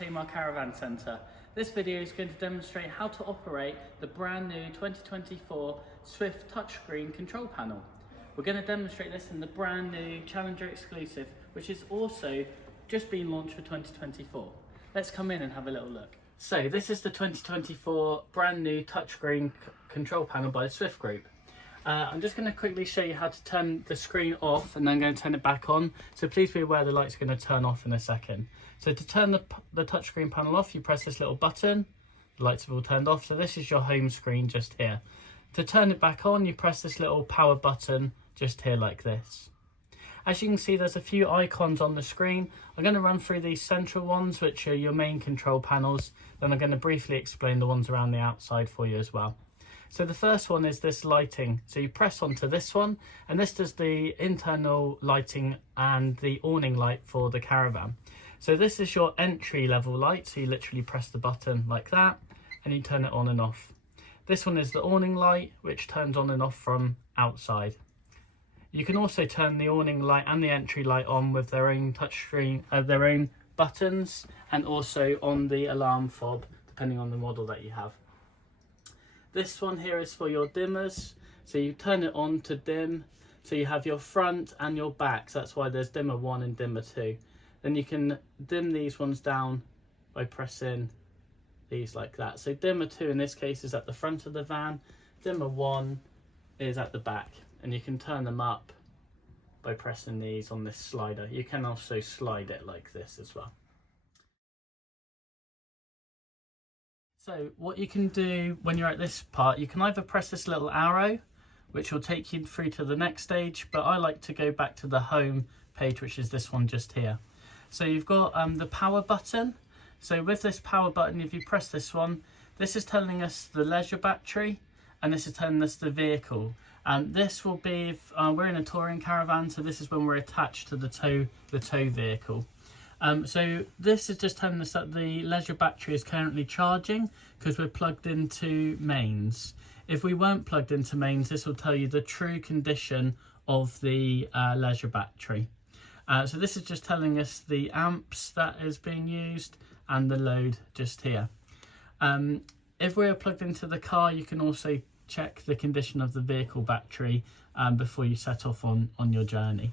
Tamar Caravan Centre. This video is going to demonstrate how to operate the brand new 2024 Swift touchscreen control panel. We're going to demonstrate this in the brand new Challenger exclusive, which is also just been launched for 2024. Let's come in and have a little look. So this is the 2024 brand new touchscreen control panel by the Swift Group. I'm just going to quickly show you how to turn the screen off and then going to turn it back on. So please be aware the light's going to turn off in a second. So to turn the touchscreen panel off, you press this little button. The lights have all turned off. So this is your home screen just here. To turn it back on, you press this little power button just here like this. As you can see, there's a few icons on the screen. I'm going to run through these central ones, which are your main control panels. Then I'm going to briefly explain the ones around the outside for you as well. So the first one is this lighting. So you press onto this one, and this does the internal lighting and the awning light for the caravan. So this is your entry level light. So you literally press the button like that, and you turn it on and off. This one is the awning light, which turns on and off from outside. You can also turn the awning light and the entry light on with their own touchscreen, their own buttons, and also on the alarm fob, depending on the model that you have. This one here is for your dimmers. So you turn it on to dim. So you have your front and your back. So that's why there's dimmer 1 and dimmer 2. Then you can dim these ones down by pressing these like that. So dimmer 2 in this case is at the front of the van. Dimmer 1 is at the back. And you can turn them up by pressing these on this slider. You can also slide it like this as well. So what you can do when you're at this part, you can either press this little arrow, which will take you through to the next stage, but I like to go back to the home page, which is this one just here. So you've got the power button. So with this power button, if you press this one, this is telling us the leisure battery, and this is telling us the vehicle. This will be, if, we're in a touring caravan, so this is when we're attached to the tow vehicle. So this is just telling us that the leisure battery is currently charging because we're plugged into mains. If we weren't plugged into mains, this will tell you the true condition of the leisure battery. So this is just telling us the amps that is being used and the load just here. If we're plugged into the car, you can also check the condition of the vehicle battery before you set off on your journey.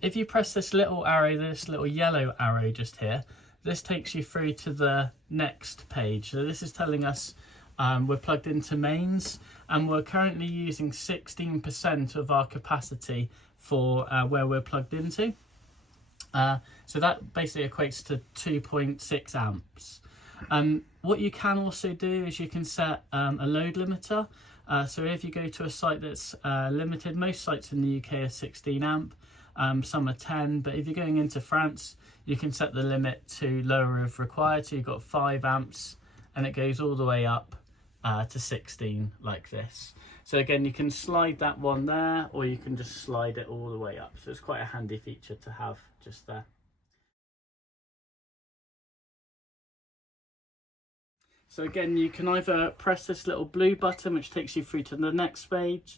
If you press this little arrow, this little yellow arrow just here, this takes you through to the next page. So this is telling us we're plugged into mains, and we're currently using 16% of our capacity for where we're plugged into. So that basically equates to 2.6 amps. What you can also do is you can set a load limiter. So if you go to a site that's limited, most sites in the UK are 16 amp. Some are 10, but if you're going into France, you can set the limit to lower if required. So you've got 5 amps, and it goes all the way up to 16 like this. So again, you can slide that one there, or you can just slide it all the way up. So it's quite a handy feature to have just there. So again, you can either press this little blue button, which takes you through to the next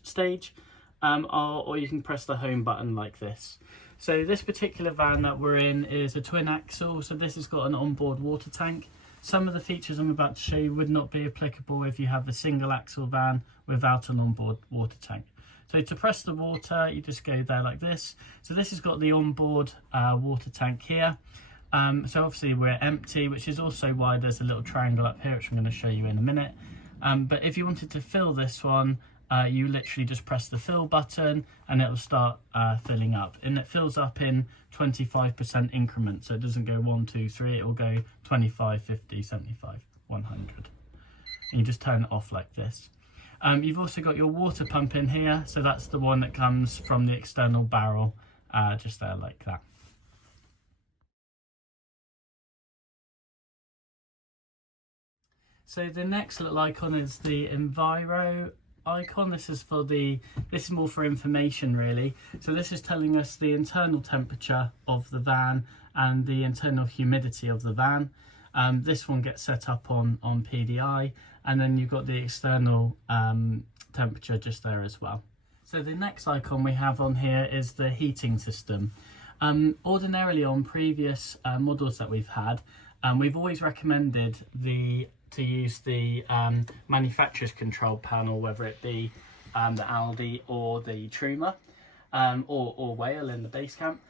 stage, or you can press the home button like this. So this particular van that we're in is a twin axle, so this has got an onboard water tank. Some of the features I'm about to show you would not be applicable if you have a single axle van without an onboard water tank. So to press the water, you just go there like this. So this has got the onboard water tank here. So obviously we're empty, which is also why there's a little triangle up here, which I'm going to show you in a minute. But if you wanted to fill this one, you literally just press the fill button and it'll start filling up, and it fills up in 25% increments. So it doesn't go 1, 2, 3, it will go 25, 50, 75, 100. And you just turn it off like this. You've also got your water pump in here. So that's the one that comes from the external barrel, just there like that. So the next little icon is the Enviro icon. This is more for information really. So this is telling us the internal temperature of the van and the internal humidity of the van. This one gets set up on PDI, and then you've got the external temperature just there as well. So the next icon we have on here is the heating system. Ordinarily on previous models that we've had, We've always recommended to use the manufacturer's control panel, whether it be the Aldi or the Truma, or Whale in the base camp.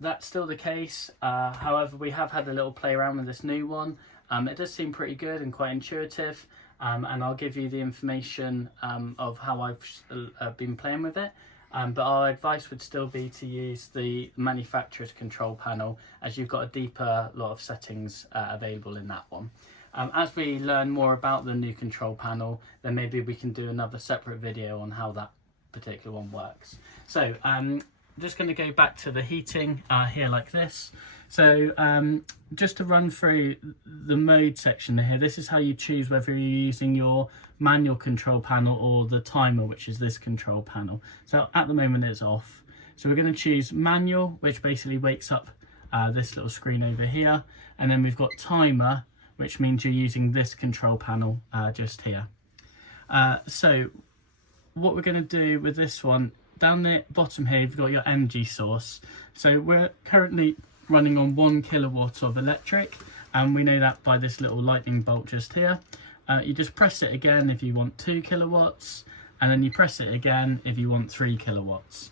That's still the case. However, we have had a little play around with this new one. It does seem pretty good and quite intuitive, and I'll give you the information of how I've been playing with it. But our advice would still be to use the manufacturer's control panel, as you've got a deeper lot of settings available in that one. As we learn more about the new control panel, then maybe we can do another separate video on how that particular one works. So I'm just going to go back to the heating here like this. So just to run through the mode section here, this is how you choose whether you're using your manual control panel or the timer, which is this control panel. So at the moment it's off. So we're going to choose manual, which basically wakes up this little screen over here. And then we've got timer, which means you're using this control panel just here. So what we're going to do with this one, down the bottom here, you've got your energy source. So we're currently running on 1 kilowatt of electric, and we know that by this little lightning bolt just here. You just press it again if you want 2 kilowatts, and then you press it again if you want 3 kilowatts.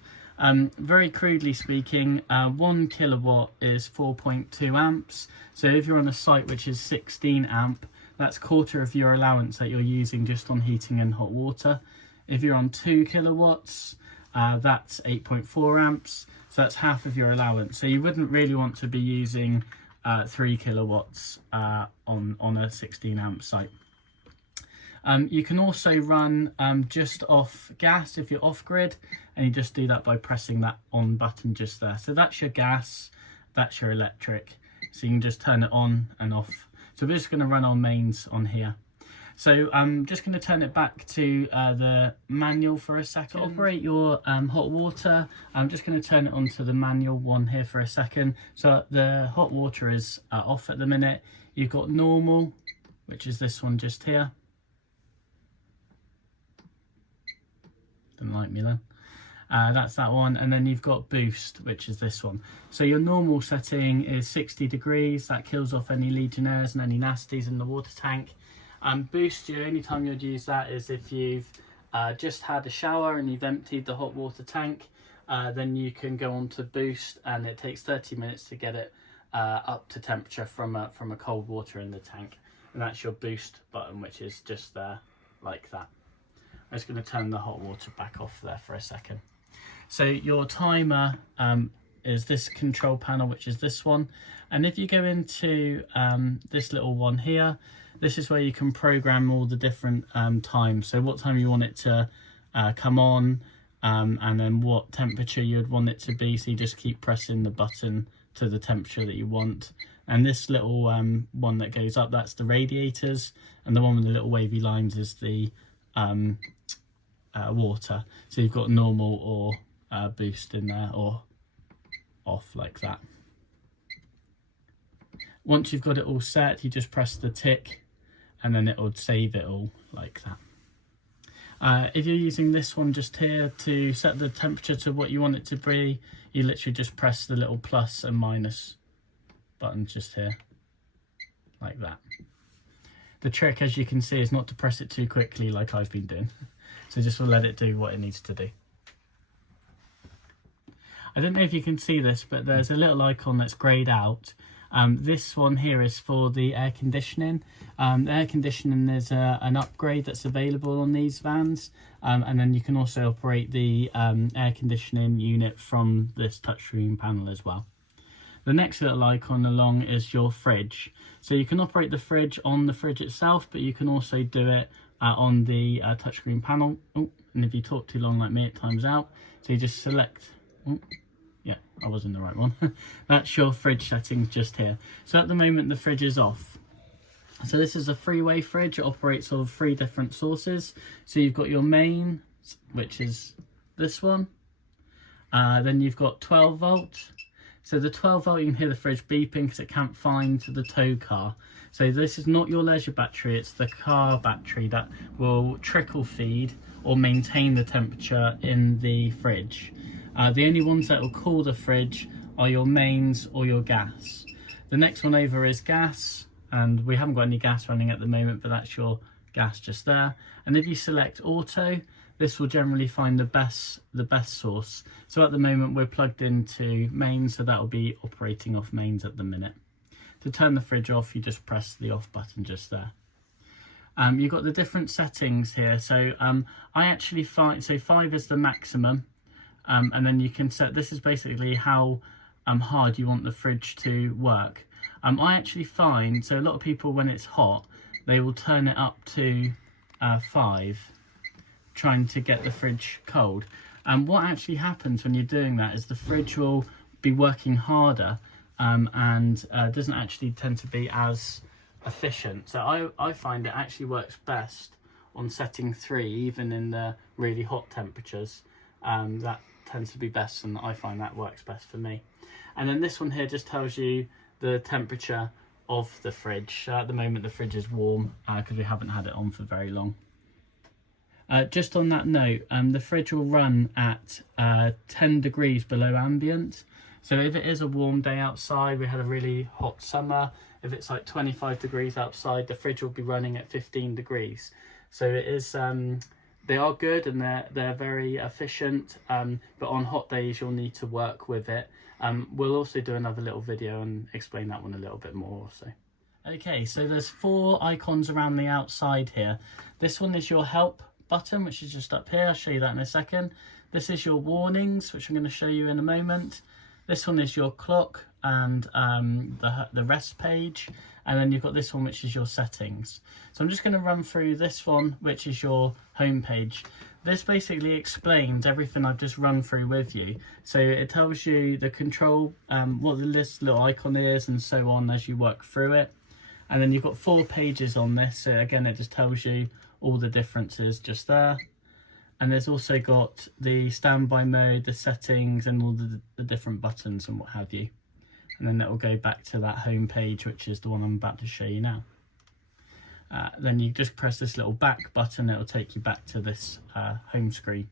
Very crudely speaking, 1 kilowatt is 4.2 amps. So if you're on a site which is 16 amp, that's quarter of your allowance that you're using just on heating and hot water. If you're on 2 kilowatts, that's 8.4 amps. So that's half of your allowance. So you wouldn't really want to be using 3 kilowatts on a 16 amp site. You can also run just off gas if you're off grid, and you just do that by pressing that on button just there. So that's your gas, that's your electric. So you can just turn it on and off. So we're just going to run our mains on here. So I'm just going to turn it back to the manual for a second. To operate your hot water, I'm just going to turn it onto the manual one here for a second. So the hot water is off at the minute. You've got normal, which is this one just here. Didn't like me then. That's that one, and then you've got boost, which is this one. So your normal setting is 60 degrees. That kills off any legionnaires and any nasties in the water tank. Boost, the only time you'd use that is if you've just had a shower and you've emptied the hot water tank. Then you can go on to boost, and it takes 30 minutes to get it up to temperature from a cold water in the tank. And that's your boost button, which is just there like that. I'm just going to turn the hot water back off there for a second. So your timer is this control panel, which is this one. And if you go into this little one here, this is where you can program all the different times. So what time you want it to come on, and then what temperature you'd want it to be. So you just keep pressing the button to the temperature that you want. And this little one that goes up, that's the radiators. And the one with the little wavy lines is the water. So you've got normal or boost in there, or off like that. Once you've got it all set, you just press the tick, and then it will save it all like that. If you're using this one just here to set the temperature to what you want it to be, you literally just press the little plus and minus buttons just here like that. The trick, as you can see, is not to press it too quickly like I've been doing. So just will let it do what it needs to do. I don't know if you can see this, but there's a little icon that's greyed out. This one here is for the air conditioning. The air conditioning is an upgrade that's available on these vans, and then you can also operate the air conditioning unit from this touchscreen panel as well. The next little icon along is your fridge. So you can operate the fridge on the fridge itself, but you can also do it on the touchscreen panel. Oh, and if you talk too long like me, it times out. So you just select... Oh, yeah, I was in the right one. That's your fridge settings just here. So at the moment the fridge is off. So this is a three-way fridge. It operates off 3 different sources. So you've got your main, which is this one. Then you've got 12 volt. So the 12 volt, you can hear the fridge beeping because it can't find the tow car. So this is not your leisure battery, it's the car battery that will trickle feed or maintain the temperature in the fridge. The only ones that will cool the fridge are your mains or your gas. The next one over is gas, and we haven't got any gas running at the moment, but that's your gas just there. And if you select auto, this will generally find the best source. So at the moment we're plugged into mains, so that'll be operating off mains at the minute. To turn the fridge off, you just press the off button just there. You've got the different settings here. So I actually find, so 5 is the maximum, and then you can set, this is basically how hard you want the fridge to work. I actually find, so a lot of people, when it's hot, they will turn it up to 5, trying to get the fridge cold. And what actually happens when you're doing that is the fridge will be working harder, and doesn't actually tend to be as efficient. So I find it actually works best on setting 3, even in the really hot temperatures. That tends to be best, and I find that works best for me. And then this one here just tells you the temperature of the fridge. At the moment the fridge is warm because we haven't had it on for very long. Just on that note, the fridge will run at 10 degrees below ambient. So if it is a warm day outside, we had a really hot summer, if it's like 25 degrees outside, the fridge will be running at 15 degrees. So it is, they are good and they're very efficient, but on hot days you'll need to work with it. We'll also do another little video and explain that one a little bit more also. Okay, so there's 4 icons around the outside here. This one is your help button, which is just up here. I'll show you that in a second. This is your warnings, which I'm going to show you in a moment. This one is your clock and the rest page, and then you've got this one, which is your settings. So I'm just going to run through this one, which is your home page. This basically explains everything I've just run through with you. So it tells you the control, what the little icon is and so on as you work through it. And then you've got 4 pages on this. So again, it just tells you all the differences just there. And there's also got the standby mode, the settings, and all the different buttons and what have you. And then that will go back to that home page, which is the one I'm about to show you now. Then you just press this little back button, it will take you back to this home screen.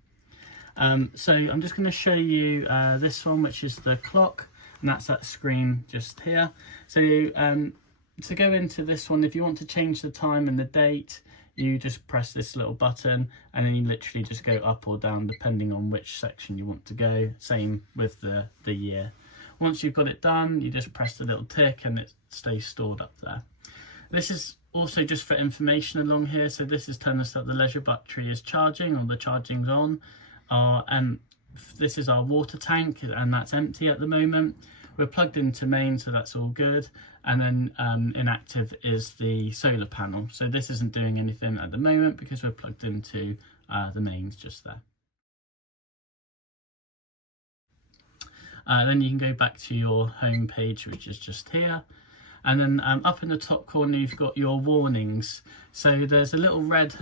So I'm just going to show you this one, which is the clock, and that's that screen just here. So to go into this one, if you want to change the time and the date, you just press this little button, and then you literally just go up or down depending on which section you want to go. Same with the year. Once you've got it done, you just press the little tick and it stays stored up there. This is also just for information along here. So this is telling us that the leisure battery is charging, or the charging's on. And this is our water tank, and that's empty at the moment. We're plugged into main, so that's all good. And then inactive is the solar panel. So this isn't doing anything at the moment because we're plugged into the mains just there. Then you can go back to your home page, which is just here. And then up in the top corner, you've got your warnings. So there's a little red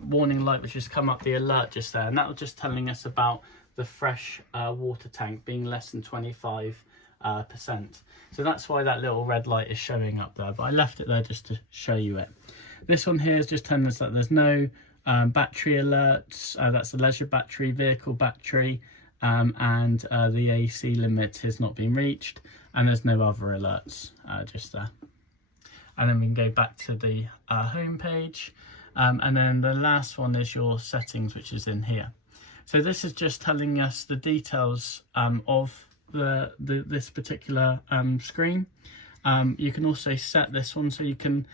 warning light which has come up, the alert just there. And that was just telling us about the fresh water tank being less than 25%. So that's why that little red light is showing up there. But I left it there just to show you it. This one here is just telling us that there's no battery alerts. That's the leisure battery, vehicle battery. And the AC limit has not been reached, and there's no other alerts just there. And then we can go back to the home page, and then the last one is your settings, which is in here. So this is just telling us the details of this particular screen. You can also set this one, so you can,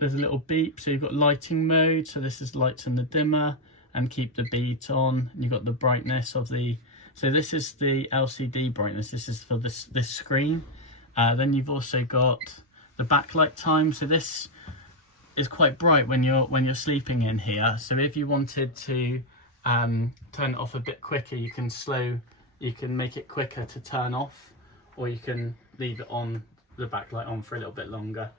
there's a little beep, so you've got lighting mode, so this is lights in the dimmer and keep the beat on. And you've got the brightness of the, so this is the LCD brightness, this is for this screen. Then you've also got the backlight time, so this is quite bright when you're sleeping in here. So if you wanted to turn it off a bit quicker, you can make it quicker to turn off, or you can leave it on, the backlight on, for a little bit longer.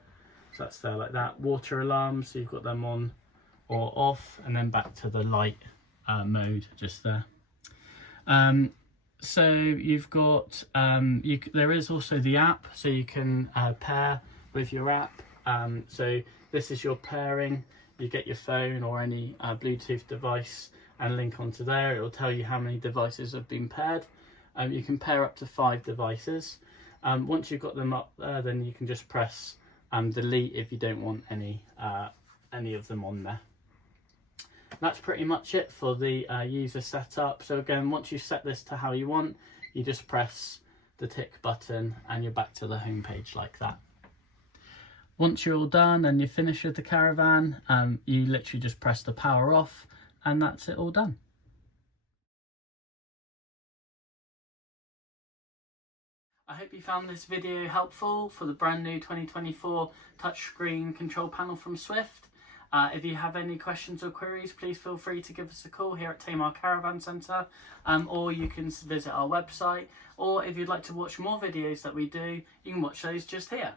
So that's there like that. Water alarms, so you've got them on or off, and then back to the light mode just there. So you've got there is also the app, so you can pair with your app. So this is your pairing. You get your phone or any Bluetooth device and link onto there. It will tell you how many devices have been paired. You can pair up to 5 devices. Once you've got them up there, then you can just press delete if you don't want any of them on there. That's pretty much it for the user setup. So again, once you set this to how you want, you just press the tick button and you're back to the home page like that. Once you're all done and you're finished with the caravan, you literally just press the power off and that's it all done. I hope you found this video helpful for the brand new 2024 touchscreen control panel from Swift. If you have any questions or queries, please feel free to give us a call here at Tamar Caravan Centre, or you can visit our website, or if you'd like to watch more videos that we do, you can watch those just here.